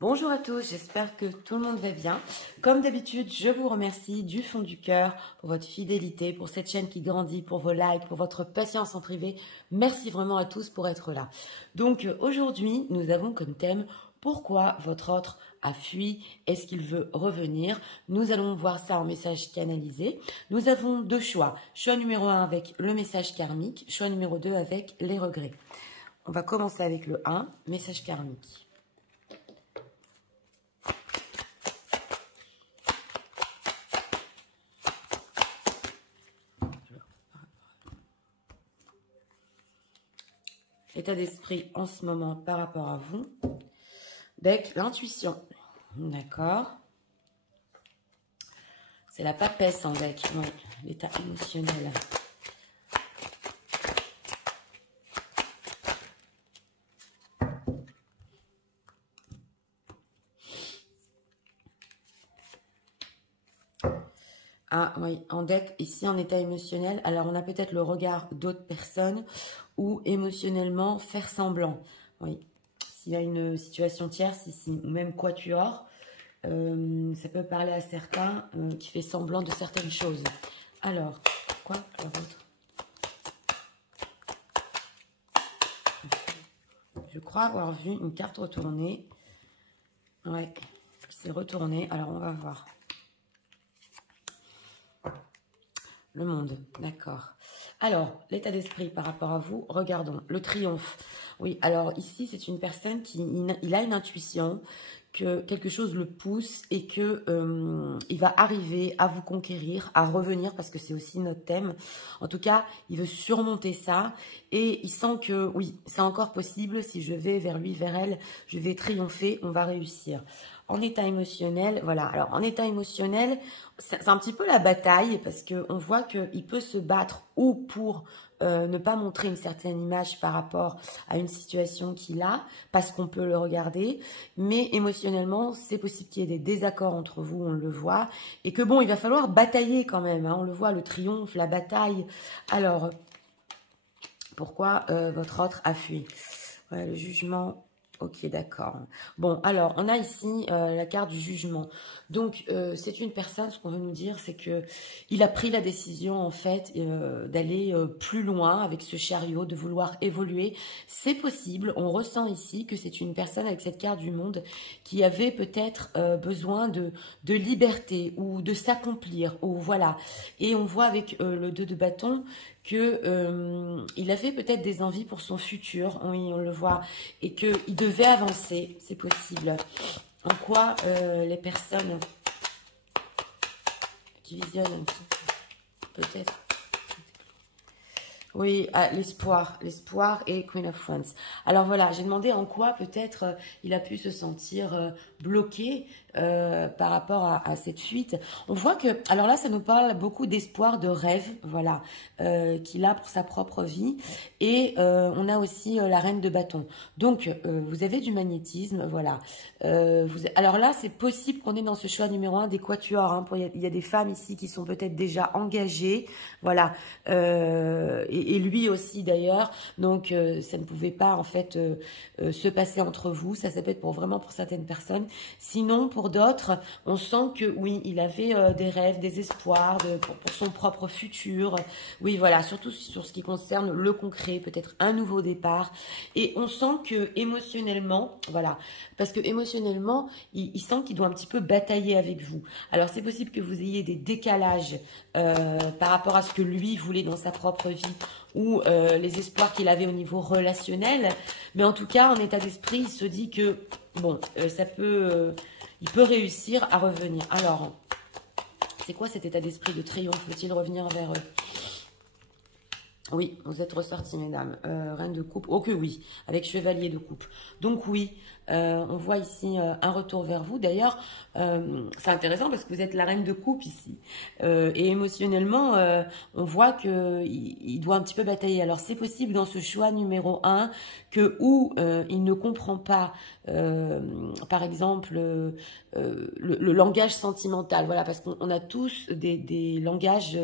Bonjour à tous, j'espère que tout le monde va bien. Comme d'habitude, je vous remercie du fond du cœur pour votre fidélité, pour cette chaîne qui grandit, pour vos likes, pour votre patience en privé. Merci vraiment à tous pour être là. Donc aujourd'hui, nous avons comme thème pourquoi votre autre a fui, est-ce qu'il veut revenir? Nous allons voir ça en message canalisé. Nous avons deux choix. Choix numéro 1 avec le message karmique, choix numéro 2 avec les regrets. On va commencer avec le 1, message karmique. État d'esprit en ce moment par rapport à vous. Avec l'intuition. D'accord. C'est la papesse en deck. Oui, l'état émotionnel. Ah oui, en deck, ici en état émotionnel, alors on a peut-être le regard d'autres personnes ou émotionnellement faire semblant. Oui, s'il y a une situation tierce ici, ou même quatuor, ça peut parler à certains qui fait semblant de certaines choses. Alors, quoi la vôtre? Je crois avoir vu une carte retournée. Ouais, qui s'est retournée. Alors, on va voir. Le monde, d'accord. Alors, l'état d'esprit par rapport à vous, regardons, le triomphe. Oui, alors ici, c'est une personne il a une intuition que quelque chose le pousse et que il va arriver à vous conquérir, à revenir, parce que c'est aussi notre thème. En tout cas, il veut surmonter ça et il sent que, oui, c'est encore possible. Si je vais vers lui, vers elle, je vais triompher, on va réussir. En état émotionnel, voilà. Alors, en état émotionnel, c'est un petit peu la bataille parce qu'on voit qu'il peut se battre ou pour ne pas montrer une certaine image par rapport à une situation qu'il a, parce qu'on peut le regarder. Mais émotionnellement, c'est possible qu'il y ait des désaccords entre vous, on le voit. Et que bon, il va falloir batailler quand même. Hein, on le voit, le triomphe, la bataille. Alors, pourquoi votre autre a fui? Ouais, le jugement... Ok, d'accord. Bon, alors, on a ici la carte du jugement. Donc, c'est une personne, ce qu'on veut nous dire, c'est que il a pris la décision, en fait, d'aller plus loin avec ce chariot, de vouloir évoluer. C'est possible, on ressent ici que c'est une personne avec cette carte du monde qui avait peut-être besoin de liberté ou de s'accomplir, ou voilà. Et on voit avec le 2 de bâton que il avait peut-être des envies pour son futur, oui, on le voit, et qu'il devait avancer, c'est possible. En quoi les personnes qui visionnent un petit peu, peut-être. Oui, ah, l'espoir et Queen of Wands. Alors voilà, j'ai demandé en quoi peut-être il a pu se sentir bloqué par rapport à cette fuite. On voit que, alors là, ça nous parle beaucoup d'espoir, de rêve, voilà, qu'il a pour sa propre vie. Et on a aussi la reine de bâton. Donc, vous avez du magnétisme, voilà. Alors là, c'est possible qu'on est dans ce choix numéro 1 des quatuors. Hein, il y a des femmes ici qui sont peut-être déjà engagées, voilà. Et lui aussi d'ailleurs, donc ça ne pouvait pas en fait se passer entre vous, ça peut être vraiment pour certaines personnes. Sinon pour d'autres, on sent que oui, il avait des rêves, des espoirs pour son propre futur, oui voilà, surtout sur ce qui concerne le concret, peut-être un nouveau départ, et on sent que émotionnellement, voilà, parce que émotionnellement, il sent qu'il doit un petit peu batailler avec vous. Alors c'est possible que vous ayez des décalages par rapport à ce que lui voulait dans sa propre vie ou les espoirs qu'il avait au niveau relationnel. Mais en tout cas, en état d'esprit, il se dit que, bon, il peut réussir à revenir. Alors, c'est quoi cet état d'esprit de triomphe? Veut-il revenir vers eux? Oui, vous êtes ressortis, mesdames. Reine de coupe. Oh que oui, avec chevalier de coupe. Donc oui, on voit ici un retour vers vous. D'ailleurs, c'est intéressant parce que vous êtes la reine de coupe ici. Et émotionnellement, on voit qu'il doit un petit peu batailler. Alors c'est possible dans ce choix numéro 1 que il ne comprend pas, par exemple, le langage sentimental. Voilà, parce qu'on a tous des langages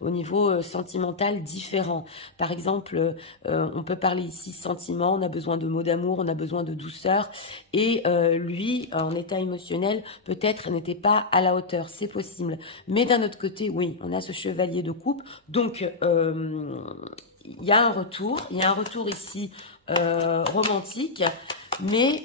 au niveau sentimental différents. différents. Par exemple, on peut parler ici sentiment, on a besoin de mots d'amour, on a besoin de douceur. Et lui, en état émotionnel, peut-être n'était pas à la hauteur, c'est possible. Mais d'un autre côté, oui, on a ce chevalier de coupe. Donc, il y a un retour ici romantique. Mais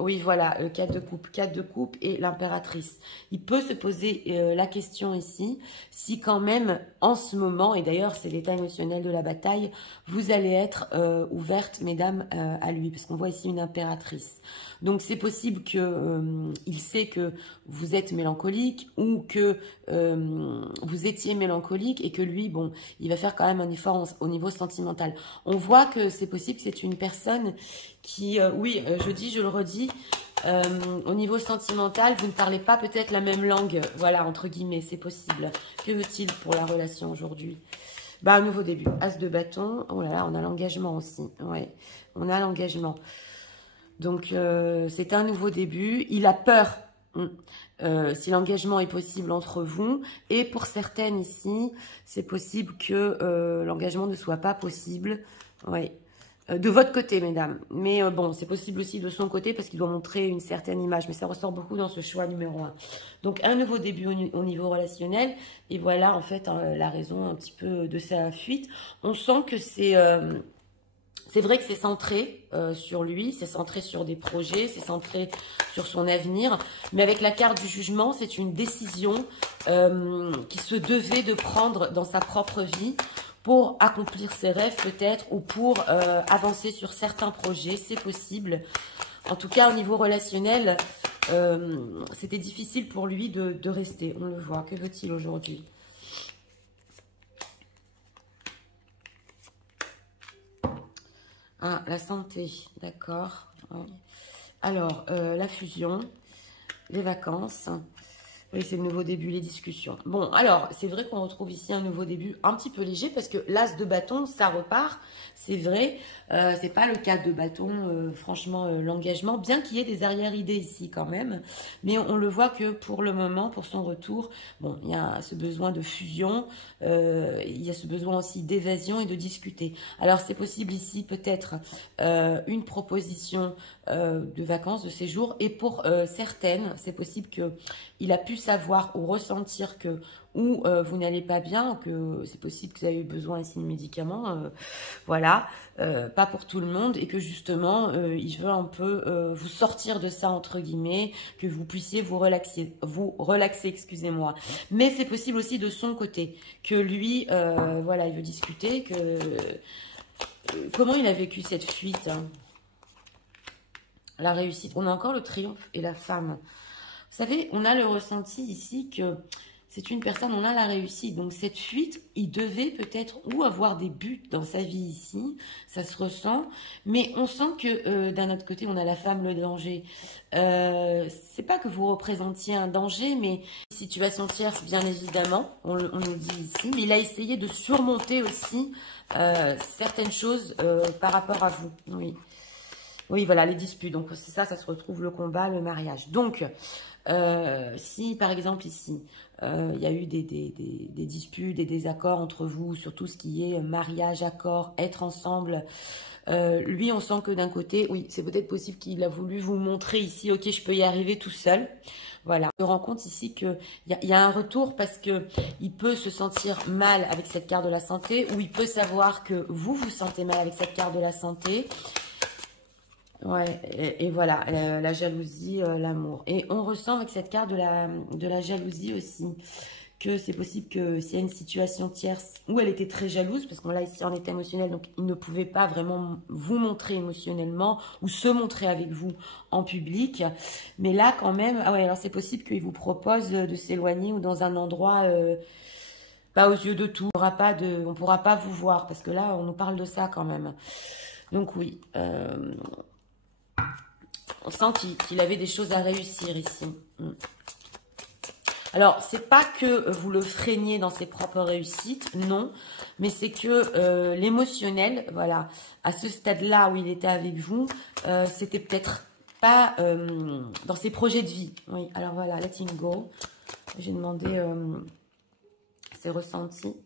oui, voilà, 4 de coupe et l'impératrice. Il peut se poser la question ici, si quand même, en ce moment, et d'ailleurs c'est l'état émotionnel de la bataille, vous allez être ouverte, mesdames, à lui, parce qu'on voit ici une impératrice. Donc c'est possible que il sait que vous êtes mélancolique ou que vous étiez mélancolique et que lui, bon, il va faire quand même un effort au niveau sentimental. On voit que c'est possible que c'est une personne qui, oui, je le redis, au niveau sentimental, vous ne parlez pas peut-être la même langue, voilà, entre guillemets, c'est possible. Que veut-il pour la relation aujourd'hui? Bah, un nouveau début, as de bâton, oh là là, on a l'engagement aussi, ouais, on a l'engagement. Donc, c'est un nouveau début, il a peur, si l'engagement est possible entre vous, et pour certaines ici, c'est possible que l'engagement ne soit pas possible, ouais. De votre côté, mesdames. Mais bon, c'est possible aussi de son côté parce qu'il doit montrer une certaine image. Mais ça ressort beaucoup dans ce choix numéro 1. Donc, un nouveau début au niveau relationnel. Et voilà, en fait, la raison un petit peu de sa fuite. On sent que c'est vrai que c'est centré sur lui, c'est centré sur des projets, c'est centré sur son avenir. Mais avec la carte du jugement, c'est une décision qui se devait de prendre dans sa propre vie pour accomplir ses rêves peut-être ou pour avancer sur certains projets, c'est possible. En tout cas, au niveau relationnel, c'était difficile pour lui de rester, on le voit. Que veut-il aujourd'hui? Ah, la santé, d'accord. Alors, la fusion, les vacances... Oui, c'est le nouveau début, les discussions. Bon, alors, c'est vrai qu'on retrouve ici un nouveau début un petit peu léger parce que l'as de bâton, ça repart. C'est vrai, c'est pas le cas de bâton, franchement, l'engagement, bien qu'il y ait des arrière-idées ici quand même. Mais on le voit que pour le moment, pour son retour, bon, il y a ce besoin de fusion, il y a ce besoin aussi d'évasion et de discuter. Alors, c'est possible ici peut-être une proposition de vacances, de séjour. Et pour certaines, c'est possible qu'il a pu savoir ou ressentir que ou vous n'allez pas bien, que c'est possible que vous avez eu besoin ici de médicaments, voilà, pas pour tout le monde, et que justement, il veut un peu vous sortir de ça, entre guillemets, que vous puissiez vous relaxer, excusez-moi. Mais c'est possible aussi de son côté, que lui, voilà, il veut discuter, que comment il a vécu cette fuite, hein. La réussite, on a encore le triomphe et la femme. Vous savez, on a le ressenti ici que c'est une personne, on a la réussite. Donc cette fuite, il devait peut-être ou avoir des buts dans sa vie ici, ça se ressent. Mais on sent que d'un autre côté, on a la femme, le danger. C'est pas que vous représentiez un danger, mais situation tierce, bien évidemment, on nous dit ici. Mais il a essayé de surmonter aussi certaines choses par rapport à vous, oui. Oui, voilà, les disputes. Donc, c'est ça, ça se retrouve le combat, le mariage. Donc, si, par exemple, ici, il y a eu des disputes, des désaccords entre vous sur tout ce qui est mariage, accord, être ensemble, lui, on sent que d'un côté, oui, c'est peut-être possible qu'il a voulu vous montrer ici, ok, je peux y arriver tout seul. Voilà, on se rend compte ici qu'il y a un retour parce qu'il peut se sentir mal avec cette carte de la santé ou il peut savoir que vous vous sentez mal avec cette carte de la santé. Ouais, et voilà, la jalousie, l'amour. Et on ressent avec cette carte de la jalousie aussi que c'est possible que s'il y a une situation tierce où elle était très jalouse, parce qu'on l'a ici en état émotionnel, donc il ne pouvait pas vraiment vous montrer émotionnellement ou se montrer avec vous en public. Mais là, quand même, ah ouais, alors c'est possible qu'il vous propose de s'éloigner ou dans un endroit... pas aux yeux de tout, on pourra pas vous voir, parce que là, on nous parle de ça quand même. Donc oui, on sent qu'il avait des choses à réussir ici. Alors, c'est pas que vous le freiniez dans ses propres réussites, non, mais c'est que l'émotionnel, voilà, à ce stade-là où il était avec vous, c'était peut-être pas dans ses projets de vie. Oui, alors voilà, letting go. J'ai demandé ses ressentis.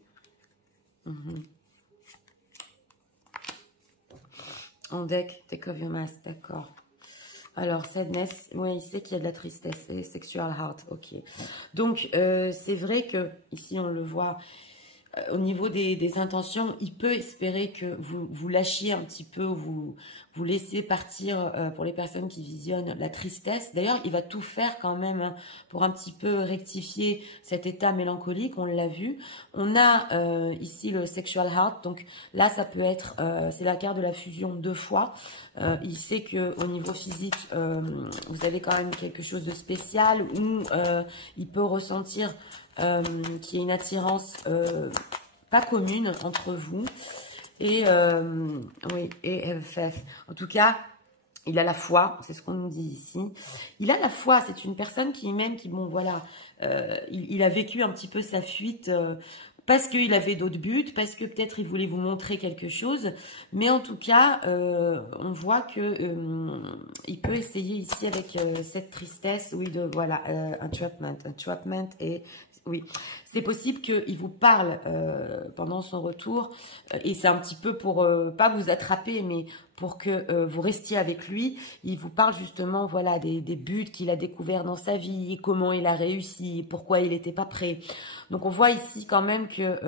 En deck, take off your mask, d'accord. Alors, sadness, oui, il sait qu'il y a de la tristesse. Et sexual heart, ok. Donc, c'est vrai que, ici, on le voit, au niveau des intentions, il peut espérer que vous lâchiez un petit peu, vous laissez partir, pour les personnes qui visionnent, la tristesse. D'ailleurs, il va tout faire quand même hein, pour un petit peu rectifier cet état mélancolique, on l'a vu. On a ici le sexual heart, donc là, ça peut être, c'est la carte de la fusion 2 fois. Il sait que au niveau physique, vous avez quand même quelque chose de spécial où il peut ressentir qu'il y a une attirance pas commune entre vous. Et oui, et FF. En tout cas, il a la foi, c'est ce qu'on nous dit ici. Il a la foi, c'est une personne qui même, qui bon voilà, il a vécu un petit peu sa fuite parce qu'il avait d'autres buts, parce que peut-être il voulait vous montrer quelque chose. Mais en tout cas, on voit que il peut essayer ici avec cette tristesse, oui, de voilà, entrapment et oui, c'est possible qu'il vous parle pendant son retour et c'est un petit peu pour pas vous attraper, mais pour que vous restiez avec lui. Il vous parle justement, voilà, des buts qu'il a découverts dans sa vie, comment il a réussi, pourquoi il n'était pas prêt. Donc on voit ici quand même que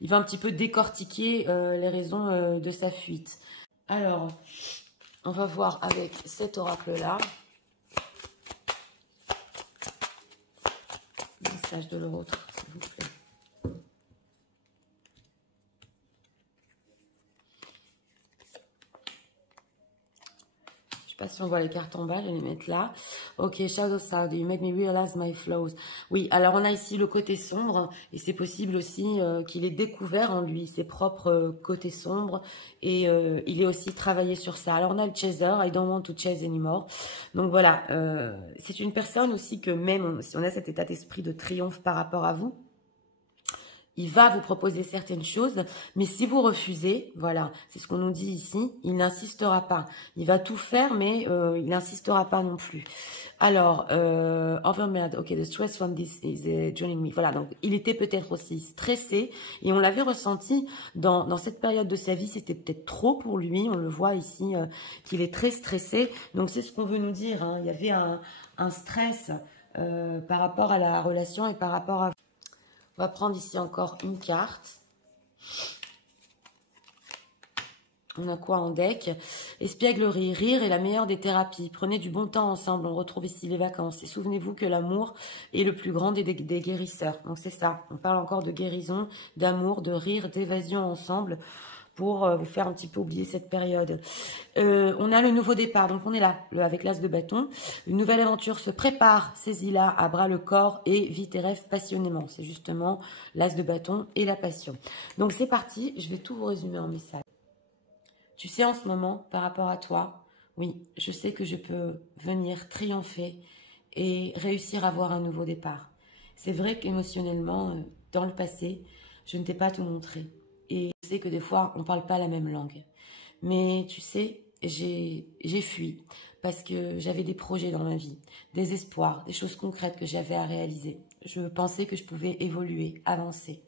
il va un petit peu décortiquer les raisons de sa fuite. Alors, on va voir avec cet oracle-là. Message de l'autre, s'il vous plaît. Je sais pas si on voit les cartes en bas, je vais les mettre là. Ok, Shadow Side, you made me realize my flaws. Oui, alors on a ici le côté sombre, et c'est possible aussi qu'il ait découvert en lui ses propres côtés sombres, et il est aussi travaillé sur ça. Alors on a le Chaser, I don't want to chase anymore. Donc voilà, c'est une personne aussi que même si on a cet état d'esprit de triomphe par rapport à vous, il va vous proposer certaines choses, mais si vous refusez, voilà, c'est ce qu'on nous dit ici, il n'insistera pas. Il va tout faire, mais il n'insistera pas non plus. Alors, overwhelmed, ok, the stress from this is joining me. Voilà, donc il était peut-être aussi stressé, et on l'avait ressenti dans cette période de sa vie, c'était peut-être trop pour lui. On le voit ici, qu'il est très stressé. Donc c'est ce qu'on veut nous dire, hein. Il y avait un stress par rapport à la relation et par rapport à... On va prendre ici encore une carte. On a quoi en deck? Espièglerie, rire est la meilleure des thérapies. Prenez du bon temps ensemble. On retrouve ici les vacances. Et souvenez-vous que l'amour est le plus grand des guérisseurs. Donc c'est ça. On parle encore de guérison, d'amour, de rire, d'évasion ensemble pour vous faire un petit peu oublier cette période. On a le nouveau départ, donc on est là, avec l'as de bâton. Une nouvelle aventure se prépare, saisis-la à bras le corps et vis tes rêves passionnément. C'est justement l'as de bâton et la passion. Donc c'est parti, je vais tout vous résumer en message. Tu sais en ce moment, par rapport à toi, oui, je sais que je peux venir triompher et réussir à avoir un nouveau départ. C'est vrai qu'émotionnellement, dans le passé, je ne t'ai pas tout montré. Et je sais que des fois, on ne parle pas la même langue. Mais tu sais, j'ai fui parce que j'avais des projets dans ma vie, des espoirs, des choses concrètes que j'avais à réaliser. Je pensais que je pouvais évoluer, avancer.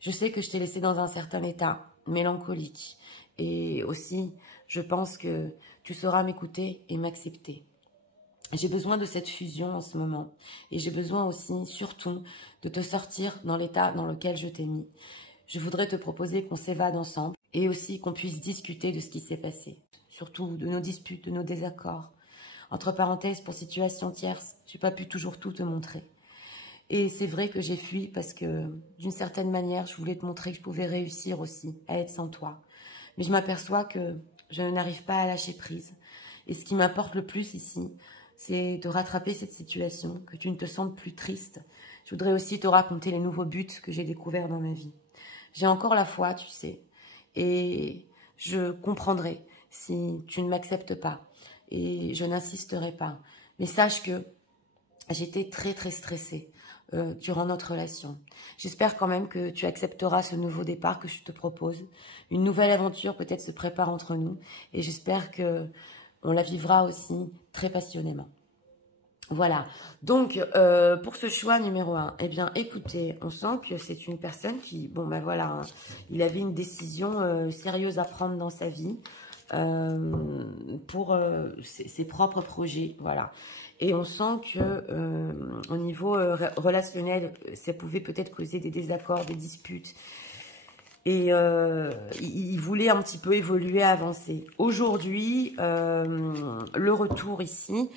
Je sais que je t'ai laissé dans un certain état mélancolique. Et aussi, je pense que tu sauras m'écouter et m'accepter. J'ai besoin de cette fusion en ce moment. Et j'ai besoin aussi, surtout, de te sortir dans l'état dans lequel je t'ai mis. Je voudrais te proposer qu'on s'évade ensemble et aussi qu'on puisse discuter de ce qui s'est passé. Surtout de nos disputes, de nos désaccords. Entre parenthèses, pour situation tierce, j'ai pas pu toujours tout te montrer. Et c'est vrai que j'ai fui parce que, d'une certaine manière, je voulais te montrer que je pouvais réussir aussi à être sans toi. Mais je m'aperçois que je n'arrive pas à lâcher prise. Et ce qui m'importe le plus ici, c'est de rattraper cette situation, que tu ne te sentes plus triste. Je voudrais aussi te raconter les nouveaux buts que j'ai découverts dans ma vie. J'ai encore la foi, tu sais, et je comprendrai si tu ne m'acceptes pas, et je n'insisterai pas. Mais sache que j'étais très très stressée durant notre relation. J'espère quand même que tu accepteras ce nouveau départ que je te propose. Une nouvelle aventure peut-être se prépare entre nous, et j'espère que on la vivra aussi très passionnément. Voilà. Donc, pour ce choix numéro 1, eh bien, écoutez, on sent que c'est une personne qui, bon, ben voilà, hein, il avait une décision sérieuse à prendre dans sa vie pour ses propres projets, voilà. Et on sent que au niveau relationnel, ça pouvait peut-être causer des désaccords, des disputes. Et il voulait un petit peu évoluer, avancer. Aujourd'hui, le retour ici,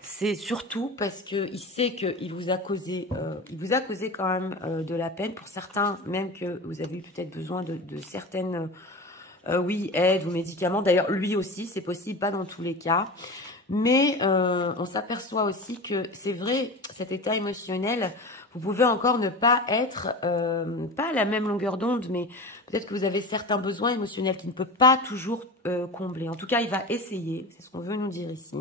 c'est surtout parce qu'il sait qu'il vous a causé, quand même de la peine. Pour certains, même que vous avez eu peut-être besoin de certaines, oui, aides ou médicaments. D'ailleurs, lui aussi, c'est possible, pas dans tous les cas. Mais on s'aperçoit aussi que c'est vrai, cet état émotionnel, vous pouvez encore ne pas être, pas à la même longueur d'onde, mais peut-être que vous avez certains besoins émotionnels qu'il ne peut pas toujours combler. En tout cas, il va essayer, c'est ce qu'on veut nous dire ici.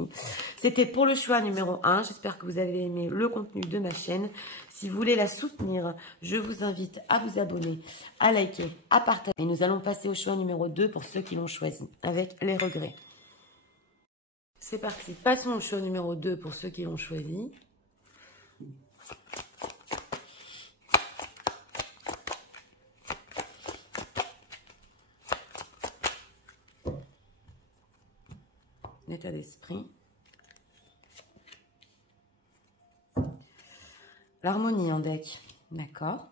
C'était pour le choix numéro 1. J'espère que vous avez aimé le contenu de ma chaîne. Si vous voulez la soutenir, je vous invite à vous abonner, à liker, à partager. Et nous allons passer au choix numéro 2 pour ceux qui l'ont choisi, avec les regrets. C'est parti, passons au choix numéro 2 pour ceux qui l'ont choisi. L'état d'esprit. L'harmonie en deck, d'accord.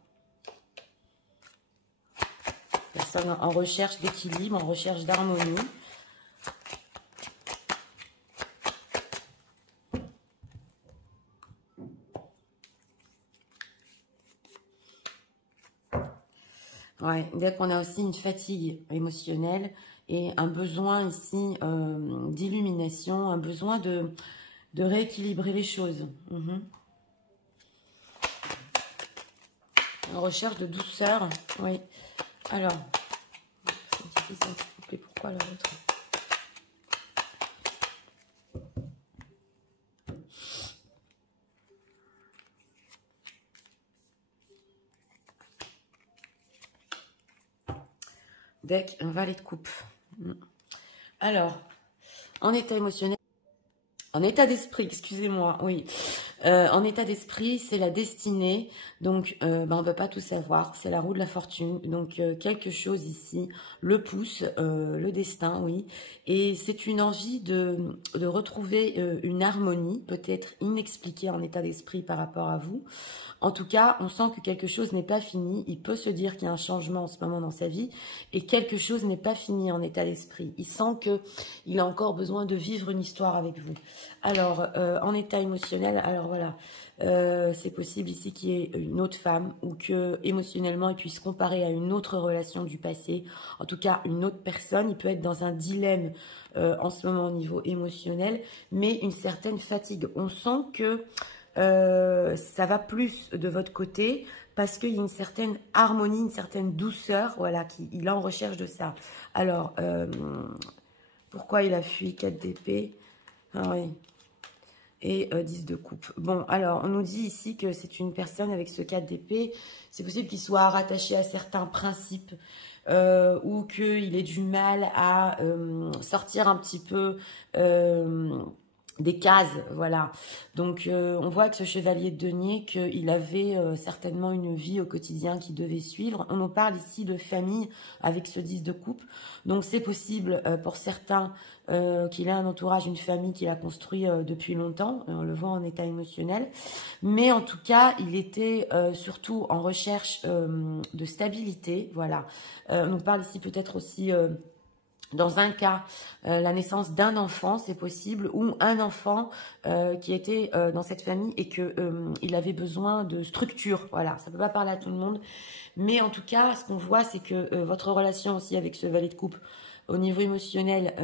Personne en recherche d'équilibre, en recherche d'harmonie. Ouais, dès qu'on a aussi une fatigue émotionnelle et un besoin ici d'illumination, un besoin de rééquilibrer les choses. En recherche de douceur, oui. Alors, c'est difficile, s'il vous plaît, pourquoi l'autre? Deck, un valet de coupe. Alors, en état émotionnel, en état d'esprit, excusez-moi, oui. En état d'esprit, c'est la destinée. Donc, on ne peut pas tout savoir. C'est la roue de la fortune. Donc, quelque chose ici le pousse, le destin, oui. Et c'est une envie de retrouver une harmonie, peut-être inexpliquée en état d'esprit par rapport à vous. En tout cas, on sent que quelque chose n'est pas fini. Il peut se dire qu'il y a un changement en ce moment dans sa vie et quelque chose n'est pas fini en état d'esprit. Il sent qu'il a encore besoin de vivre une histoire avec vous. Alors, en état émotionnel, alors voilà, c'est possible ici qu'il y ait une autre femme ou que émotionnellement il puisse comparer à une autre relation du passé. En tout cas, une autre personne. Il peut être dans un dilemme en ce moment au niveau émotionnel, mais une certaine fatigue. On sent que ça va plus de votre côté parce qu'il y a une certaine harmonie, une certaine douceur, voilà, il est en recherche de ça. Alors, pourquoi il a fui 4 d'épée? Ah oui. Et 10 de coupe. Bon, alors, on nous dit ici que c'est une personne avec ce 4 d'épée. C'est possible qu'il soit rattaché à certains principes ou qu'il ait du mal à sortir un petit peu des cases, voilà. Donc, on voit que ce chevalier de denier, qu'il avait certainement une vie au quotidien qu'il devait suivre. On nous parle ici de famille avec ce 10 de coupe. Donc, c'est possible pour certains qu'il ait un entourage, une famille qu'il a construit depuis longtemps. On le voit en état émotionnel. Mais en tout cas, il était surtout en recherche de stabilité, voilà. On nous parle ici peut-être aussi... dans un cas, la naissance d'un enfant, c'est possible, ou un enfant qui était dans cette famille et qu'il avait besoin de structure. Voilà, ça ne peut pas parler à tout le monde. Mais en tout cas, ce qu'on voit, c'est que votre relation aussi avec ce valet de coupe, au niveau émotionnel,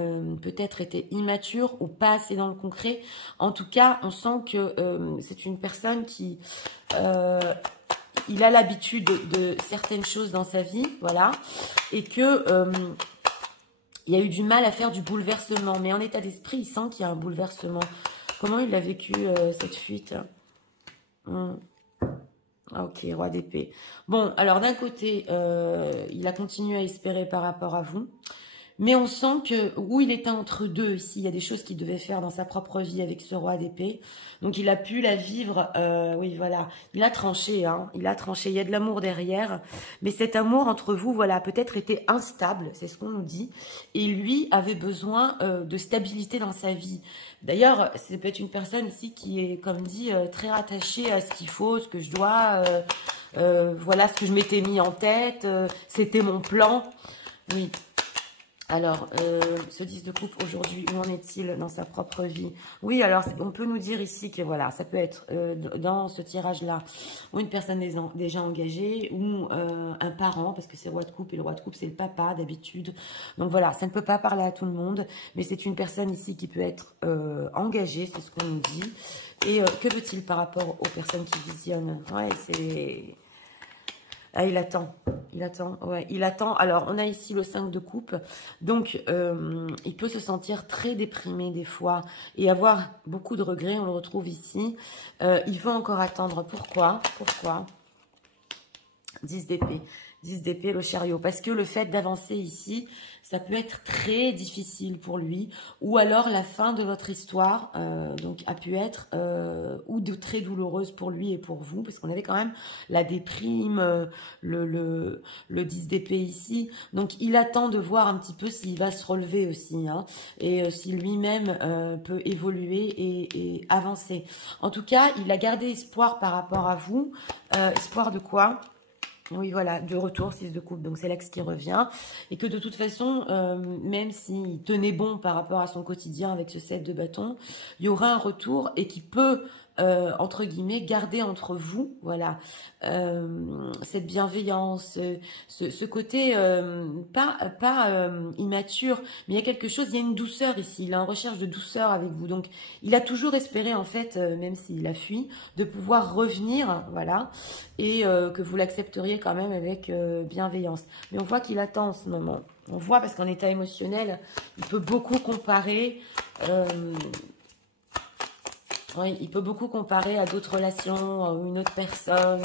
peut-être était immature ou pas assez dans le concret. En tout cas, on sent que c'est une personne qui... il a l'habitude de certaines choses dans sa vie, voilà, et que... il y a eu du mal à faire du bouleversement. Mais en état d'esprit, il sent qu'il y a un bouleversement. Comment il a vécu cette fuite? Ah, ok, roi d'épée. Bon, alors d'un côté, il a continué à espérer par rapport à vous. Mais on sent que, où il était entre deux ici, il y a des choses qu'il devait faire dans sa propre vie avec ce roi d'épée. Donc il a pu la vivre, oui voilà, il a tranché, hein, il a tranché, il y a de l'amour derrière. Mais cet amour entre vous, voilà, peut-être était instable, c'est ce qu'on nous dit. Et lui avait besoin de stabilité dans sa vie. D'ailleurs, c'est peut-être une personne ici qui est, comme dit, très rattachée à ce qu'il faut, ce que je dois, voilà ce que je m'étais mis en tête, c'était mon plan. Oui. Alors, ce 10 de coupe aujourd'hui, où en est-il dans sa propre vie? Oui, alors on peut nous dire ici que voilà, ça peut être dans ce tirage-là, ou une personne déjà engagée, ou un parent, parce que c'est roi de coupe, et le roi de coupe, c'est le papa d'habitude. Donc voilà, ça ne peut pas parler à tout le monde, mais c'est une personne ici qui peut être engagée, c'est ce qu'on nous dit. Et que veut-il par rapport aux personnes qui visionnent? Ouais, c'est... Ah, il attend, ouais, il attend. Alors, on a ici le 5 de coupe, donc il peut se sentir très déprimé des fois et avoir beaucoup de regrets, on le retrouve ici. Il veut encore attendre, pourquoi 10 d'épée. 10 d'épée, le chariot. Parce que le fait d'avancer ici, ça peut être très difficile pour lui. Ou alors la fin de votre histoire donc a pu être ou très douloureuse pour lui et pour vous. Parce qu'on avait quand même la déprime, le 10 d'épée ici. Donc il attend de voir un petit peu s'il va se relever aussi. Hein, et si lui-même peut évoluer et avancer. En tout cas, il a gardé espoir par rapport à vous. Espoir de quoi ? Oui, voilà, de retour, 6 de coupe, donc c'est l'ex qui revient. Et que de toute façon, même s'il tenait bon par rapport à son quotidien avec ce 7 de bâton, il y aura un retour et qui peut, entre guillemets, garder entre vous, voilà, cette bienveillance, ce côté pas immature, mais il y a quelque chose, il y a une douceur ici, il est en recherche de douceur avec vous. Donc, il a toujours espéré, en fait, même s'il a fui, de pouvoir revenir, voilà, et que vous l'accepteriez quand même avec bienveillance. Mais on voit qu'il attend en ce moment. On voit parce qu'en état émotionnel, il peut beaucoup comparer. Oui, il peut beaucoup comparer à d'autres relations, à une autre personne.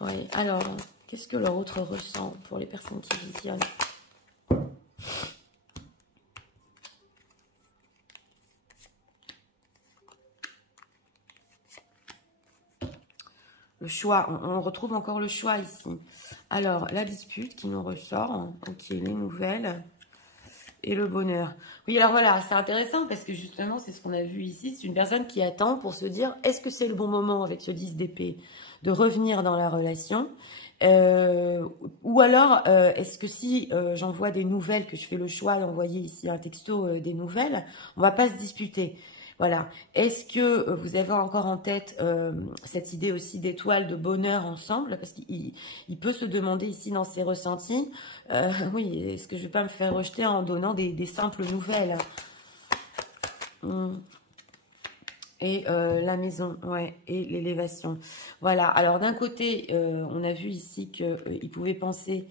Oui, alors, qu'est-ce que l'autre ressent pour les personnes qui visionnent? Le choix, on retrouve encore le choix ici. Alors, la dispute qui nous ressort. Ok, les nouvelles. Et le bonheur. Oui, alors voilà, c'est intéressant parce que justement, c'est ce qu'on a vu ici. C'est une personne qui attend pour se dire, est-ce que c'est le bon moment avec ce 10 d'épée de revenir dans la relation ou alors, est-ce que si j'envoie des nouvelles, que je fais le choix d'envoyer ici un texto des nouvelles, on va pas se disputer. Voilà. Est-ce que vous avez encore en tête cette idée aussi d'étoile, de bonheur ensemble? Parce qu'il peut se demander ici dans ses ressentis, oui, est-ce que je vais pas me faire rejeter en donnant des simples nouvelles? Et la maison, ouais, et l'élévation. Voilà, alors d'un côté, on a vu ici qu'il pouvait penser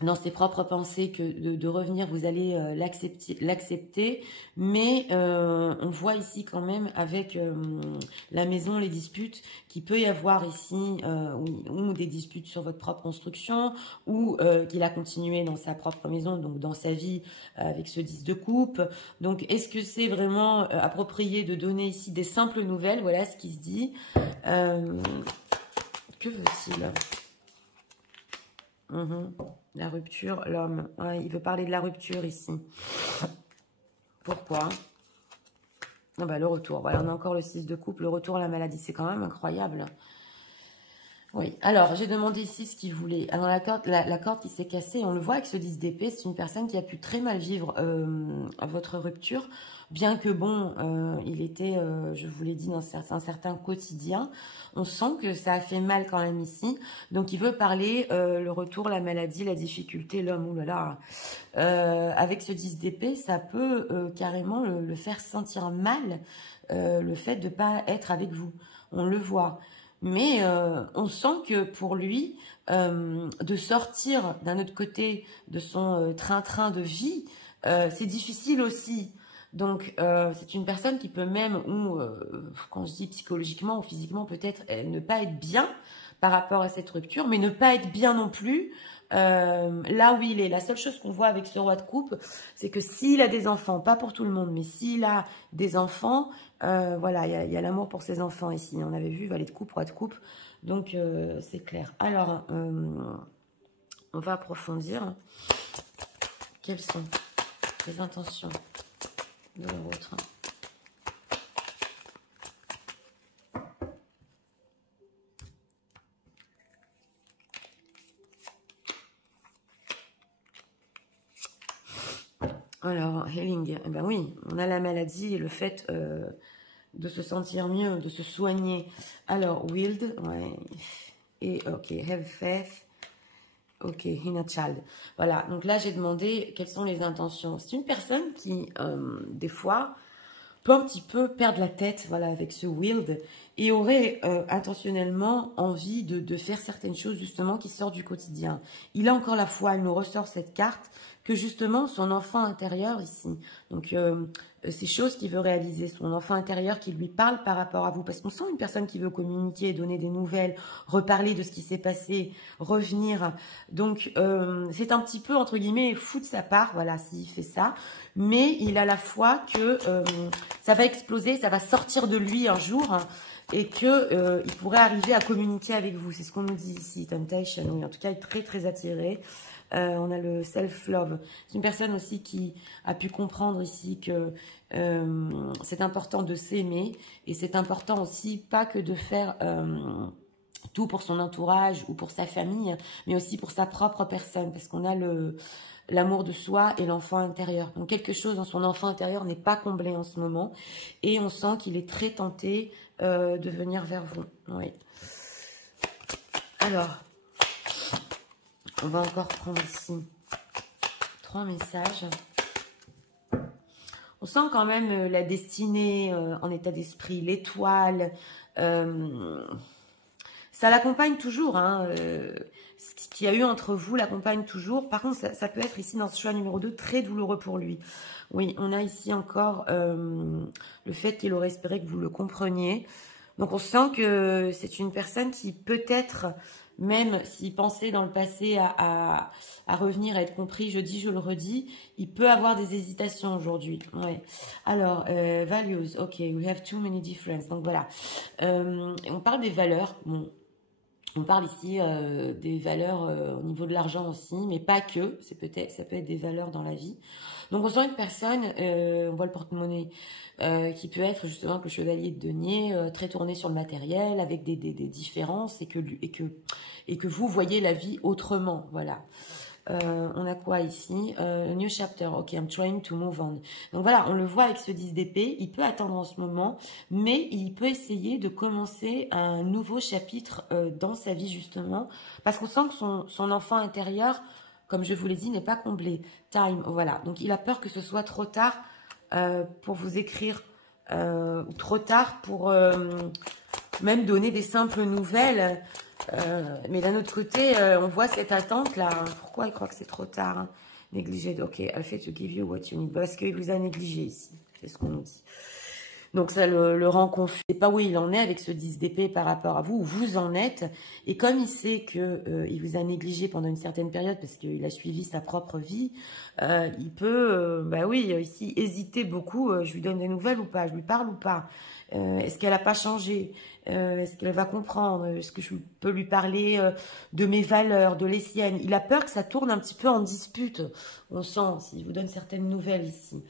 dans ses propres pensées que de revenir, vous allez l'accepter, mais on voit ici quand même avec la maison, les disputes, qu'il peut y avoir ici ou des disputes sur votre propre construction, ou qu'il a continué dans sa propre maison, donc dans sa vie avec ce 10 de coupe. Donc est-ce que c'est vraiment approprié de donner ici des simples nouvelles? Voilà ce qui se dit. Que veut-il? La rupture, l'homme. Ouais, il veut parler de la rupture ici. Pourquoi? Oh bah, le retour. Voilà, on a encore le 6 de coupe. Le retour à la maladie, c'est quand même incroyable. Oui, alors j'ai demandé ici ce qu'il voulait. Alors la corde qui s'est cassée, on le voit avec ce 10 d'épée, c'est une personne qui a pu très mal vivre votre rupture, bien que bon, il était, je vous l'ai dit, dans un certain quotidien. On sent que ça a fait mal quand même ici. Donc il veut parler le retour, la maladie, la difficulté, l'homme, oulala. Avec ce 10 d'épée, ça peut carrément le faire sentir mal, le fait de ne pas être avec vous. On le voit. Mais on sent que pour lui, de sortir d'un autre côté de son train-train de vie, c'est difficile aussi. Donc, c'est une personne qui peut même, ou quand je dis psychologiquement ou physiquement, peut-être ne pas être bien par rapport à cette rupture, mais ne pas être bien non plus là où il est. La seule chose qu'on voit avec ce roi de coupe, c'est que s'il a des enfants, pas pour tout le monde, mais s'il a des enfants, voilà, il y a l'amour pour ses enfants ici. On avait vu valet de coupe, roi de coupe, donc c'est clair. Alors, on va approfondir. Quelles sont les intentions de l'autre? Alors, healing, eh ben oui, on a la maladie et le fait de se sentir mieux, de se soigner. Alors, willed, ouais, et ok, have faith, ok, inner child. Voilà, donc là, j'ai demandé quelles sont les intentions. C'est une personne qui, des fois, peut un petit peu perdre la tête, voilà, avec ce willed, et aurait intentionnellement envie de faire certaines choses, justement, qui sortent du quotidien. Il a encore la foi, il nous ressort cette carte, que justement, son enfant intérieur ici, donc ces choses qu'il veut réaliser, son enfant intérieur qui lui parle par rapport à vous, parce qu'on sent une personne qui veut communiquer, donner des nouvelles, reparler de ce qui s'est passé, revenir, donc c'est un petit peu, entre guillemets, fou de sa part, voilà, s'il fait ça, mais il a la foi que ça va exploser, ça va sortir de lui un jour, et que il pourrait arriver à communiquer avec vous. C'est ce qu'on nous dit ici, Temptation. Oui, en tout cas, il est très, très attiré. On a le self-love. C'est une personne aussi qui a pu comprendre ici que c'est important de s'aimer. Et c'est important aussi, pas que de faire tout pour son entourage ou pour sa famille, mais aussi pour sa propre personne. Parce qu'on a l'amour de soi et l'enfant intérieur. Donc quelque chose dans son enfant intérieur n'est pas comblé en ce moment. Et on sent qu'il est très tenté de venir vers vous. Oui. Alors, on va encore prendre ici 3 messages. On sent quand même la destinée en état d'esprit, l'étoile. Ça l'accompagne toujours. Hein, ce qu'il y a eu entre vous l'accompagne toujours. Par contre, ça peut être ici dans ce choix numéro 2 très douloureux pour lui. Oui, on a ici encore le fait qu'il aurait espéré que vous le compreniez. Donc on sent que c'est une personne qui peut-être, même s'il pensait dans le passé à revenir, à être compris, je le redis, il peut avoir des hésitations aujourd'hui. Ouais. Alors, values, ok, we have too many differences. Donc voilà, on parle des valeurs, bon. On parle ici des valeurs au niveau de l'argent aussi, mais pas que. Ça peut être des valeurs dans la vie. Donc on sent une personne, on voit le porte-monnaie, qui peut être justement le chevalier de denier, très tourné sur le matériel, avec des différences et que vous voyez la vie autrement. Voilà. On a quoi ici? New chapter, ok, I'm trying to move on. Donc voilà, on le voit avec ce 10 d'épée, il peut attendre en ce moment, mais il peut essayer de commencer un nouveau chapitre dans sa vie justement, parce qu'on sent que son enfant intérieur, comme je vous l'ai dit, n'est pas comblé. Time, voilà, donc il a peur que ce soit trop tard pour vous écrire, ou trop tard pour même donner des simples nouvelles. Mais d'un autre côté, on voit cette attente-là. Pourquoi il croit que c'est trop tard, hein? Négligé. Ok, I fait to give you what you need. Parce qu'il vous a négligé ici. C'est ce qu'on nous dit. Donc ça le rend confus. Je ne sais pas où il en est avec ce 10 d'épée par rapport à vous, où vous en êtes. Et comme il sait qu'il vous a négligé pendant une certaine période, parce qu'il a suivi sa propre vie, il peut, bah oui, ici, hésiter beaucoup. Je lui donne des nouvelles ou pas? Je lui parle ou pas? Est-ce qu'elle n'a pas changé? Est-ce qu'elle va comprendre? Est-ce que je peux lui parler de mes valeurs, de les siennes? Il a peur que ça tourne un petit peu en dispute. On sent, s'il vous donne certaines nouvelles ici.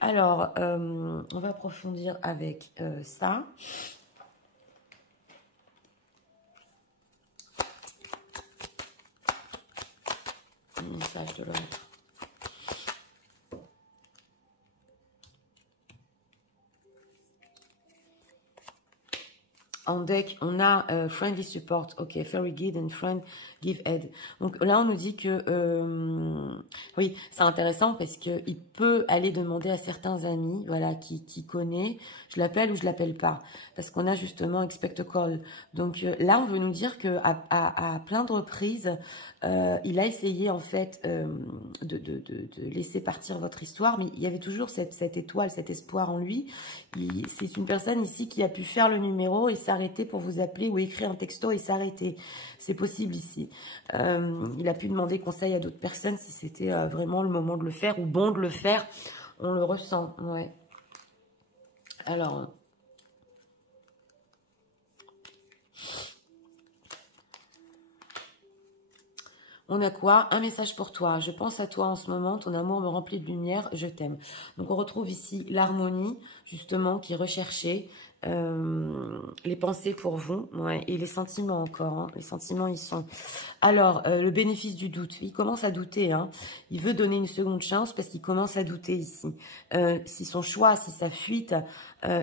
Alors, on va approfondir avec ça. Un message de l'autre. En deck, on a Friendly Support. Ok, Fairy Guide and Friend Give Aid. Donc là, on nous dit que... oui, c'est intéressant parce qu'il peut aller demander à certains amis, voilà, qui connaît, je l'appelle ou je l'appelle pas. Parce qu'on a justement Expect a Call. Donc là, on veut nous dire qu'à plein de reprises, il a essayé en fait de laisser partir votre histoire, mais il y avait toujours cette étoile, cet espoir en lui. C'est une personne ici qui a pu faire le numéro et ça s'arrêter pour vous appeler ou écrire un texto et s'arrêter. C'est possible ici. Il a pu demander conseil à d'autres personnes si c'était vraiment le moment de le faire ou bon de le faire. On le ressent, ouais. Alors... On a quoi? Un message pour toi. Je pense à toi en ce moment. Ton amour me remplit de lumière. Je t'aime. Donc, on retrouve ici l'harmonie, justement, qui est recherchée. Les pensées pour vous. Ouais, et les sentiments encore. Hein. Les sentiments, ils sont... Alors, le bénéfice du doute. Il commence à douter. Hein. Il veut donner une seconde chance parce qu'il commence à douter ici. Si son choix, si sa fuite,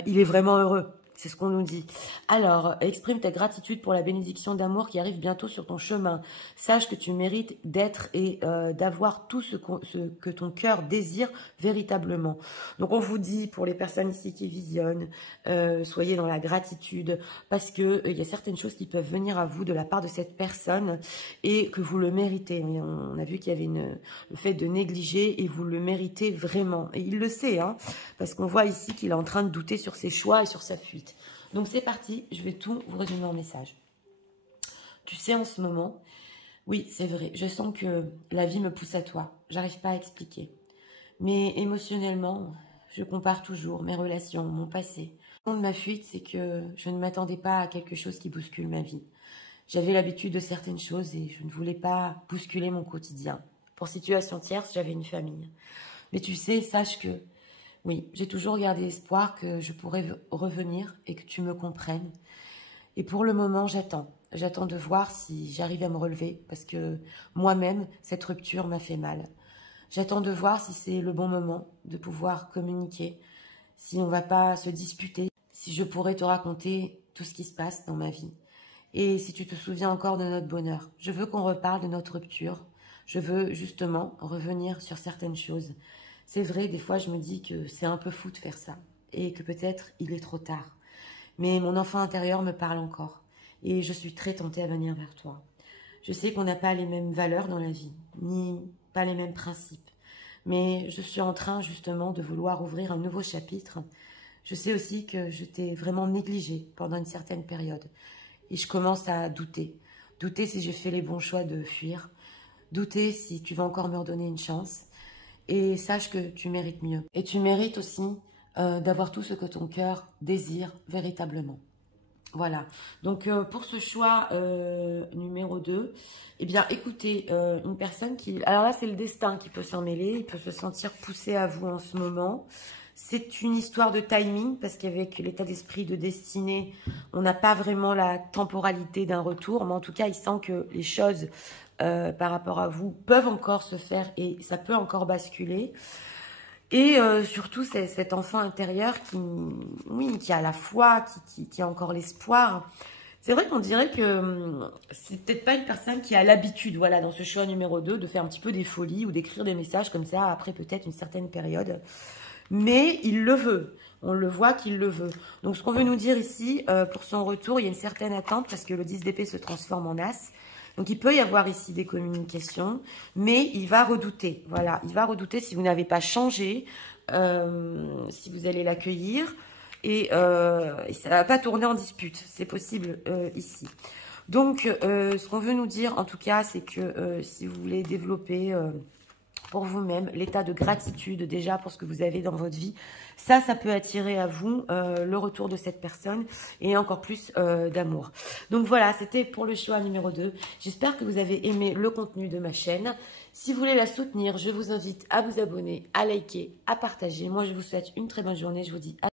il est vraiment heureux. C'est ce qu'on nous dit. Alors, exprime ta gratitude pour la bénédiction d'amour qui arrive bientôt sur ton chemin. Sache que tu mérites d'être et d'avoir tout ce que ton cœur désire véritablement. Donc, on vous dit, pour les personnes ici qui visionnent, soyez dans la gratitude parce que il y a certaines choses qui peuvent venir à vous de la part de cette personne et que vous le méritez. On a vu qu'il y avait le fait de négliger et vous le méritez vraiment. Et il le sait, hein, parce qu'on voit ici qu'il est en train de douter sur ses choix et sur sa fuite. Donc c'est parti, je vais tout vous résumer en message. Tu sais, en ce moment, oui, c'est vrai, je sens que la vie me pousse à toi. J'arrive pas à expliquer. Mais émotionnellement, je compare toujours mes relations, mon passé. Le fond de ma fuite, c'est que je ne m'attendais pas à quelque chose qui bouscule ma vie. J'avais l'habitude de certaines choses et je ne voulais pas bousculer mon quotidien. Pour situation tierce, j'avais une famille. Mais tu sais, sache que oui, j'ai toujours gardé espoir que je pourrais revenir et que tu me comprennes. Et pour le moment, j'attends. J'attends de voir si j'arrive à me relever parce que moi-même, cette rupture m'a fait mal. J'attends de voir si c'est le bon moment de pouvoir communiquer, si on ne va pas se disputer, si je pourrais te raconter tout ce qui se passe dans ma vie. Et si tu te souviens encore de notre bonheur. Je veux qu'on reparle de notre rupture. Je veux justement revenir sur certaines choses. C'est vrai, des fois, je me dis que c'est un peu fou de faire ça et que peut-être il est trop tard. Mais mon enfant intérieur me parle encore et je suis très tentée à venir vers toi. Je sais qu'on n'a pas les mêmes valeurs dans la vie, ni pas les mêmes principes. Mais je suis en train justement de vouloir ouvrir un nouveau chapitre. Je sais aussi que je t'ai vraiment négligée pendant une certaine période. Et je commence à douter. Douter si j'ai fait les bons choix de fuir. Douter si tu vas encore me redonner une chance. Et sache que tu mérites mieux. Et tu mérites aussi d'avoir tout ce que ton cœur désire véritablement. Voilà. Donc, pour ce choix numéro 2, eh bien, écoutez, une personne qui... Alors là, c'est le destin qui peut s'en mêler. Il peut se sentir poussé à vous en ce moment. C'est une histoire de timing parce qu'avec l'état d'esprit de destinée, on n'a pas vraiment la temporalité d'un retour. Mais en tout cas, il sent que les choses... par rapport à vous, peuvent encore se faire et ça peut encore basculer. Et surtout, c'est cet enfant intérieur qui a la foi, qui a encore l'espoir. C'est vrai qu'on dirait que c'est peut-être pas une personne qui a l'habitude, voilà, dans ce choix numéro 2, de faire un petit peu des folies ou d'écrire des messages comme ça après peut-être une certaine période. Mais il le veut. On le voit qu'il le veut. Donc, ce qu'on veut nous dire ici, pour son retour, il y a une certaine attente parce que le 10 d'épée se transforme en as. Donc, il peut y avoir ici des communications, mais il va redouter. Voilà, il va redouter si vous n'avez pas changé, si vous allez l'accueillir. Et ça ne va pas tourner en dispute. C'est possible ici. Donc, ce qu'on veut nous dire, en tout cas, c'est que si vous voulez développer... pour vous-même, l'état de gratitude déjà pour ce que vous avez dans votre vie. Ça peut attirer à vous le retour de cette personne et encore plus d'amour. Donc voilà, c'était pour le choix numéro 2. J'espère que vous avez aimé le contenu de ma chaîne. Si vous voulez la soutenir, je vous invite à vous abonner, à liker, à partager. Moi, je vous souhaite une très bonne journée. Je vous dis à